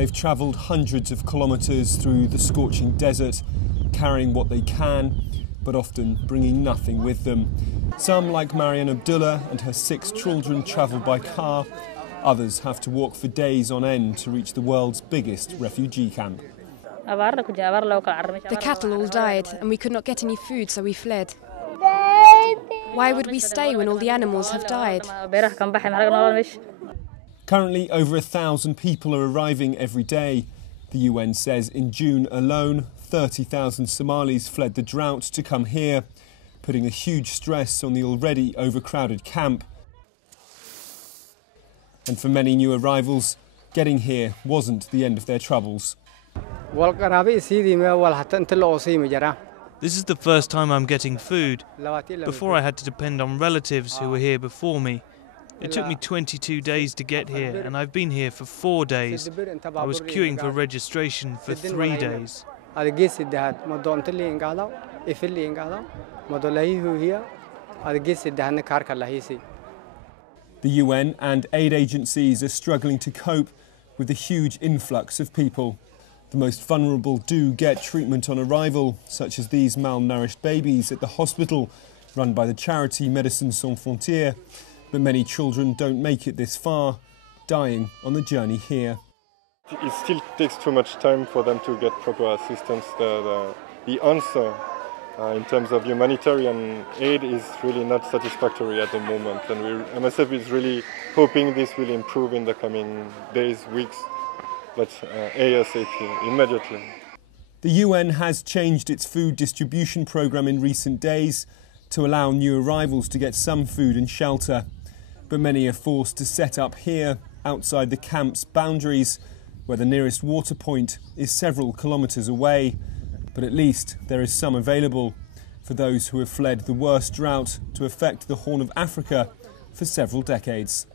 They've travelled hundreds of kilometres through the scorching desert, carrying what they can, but often bringing nothing with them. Some, like Maryan Abdullah and her 6 children, travel by car. Others have to walk for days on end to reach the world's biggest refugee camp. The cattle all died and we could not get any food, so we fled. Why would we stay when all the animals have died? Currently, over 1,000 people are arriving every day. The UN says in June alone, 30,000 Somalis fled the drought to come here, putting a huge stress on the already overcrowded camp. And for many new arrivals, getting here wasn't the end of their troubles. This is the first time I'm getting food. Before I had to depend on relatives who were here before me. It took me 22 days to get here, and I've been here for 4 days. I was queuing for registration for 3 days. The UN and aid agencies are struggling to cope with the huge influx of people. The most vulnerable do get treatment on arrival, such as these malnourished babies at the hospital run by the charity Medecins Sans Frontières. But many children don't make it this far, dying on the journey here. It still takes too much time for them to get proper assistance. The answer in terms of humanitarian aid is really not satisfactory at the moment. And MSF is really hoping this will improve in the coming days, weeks, but ASAP, immediately. The UN has changed its food distribution programme in recent days to allow new arrivals to get some food and shelter. But many are forced to set up here, outside the camp's boundaries, where the nearest water point is several kilometres away. But at least there is some available for those who have fled the worst drought to affect the Horn of Africa for several decades.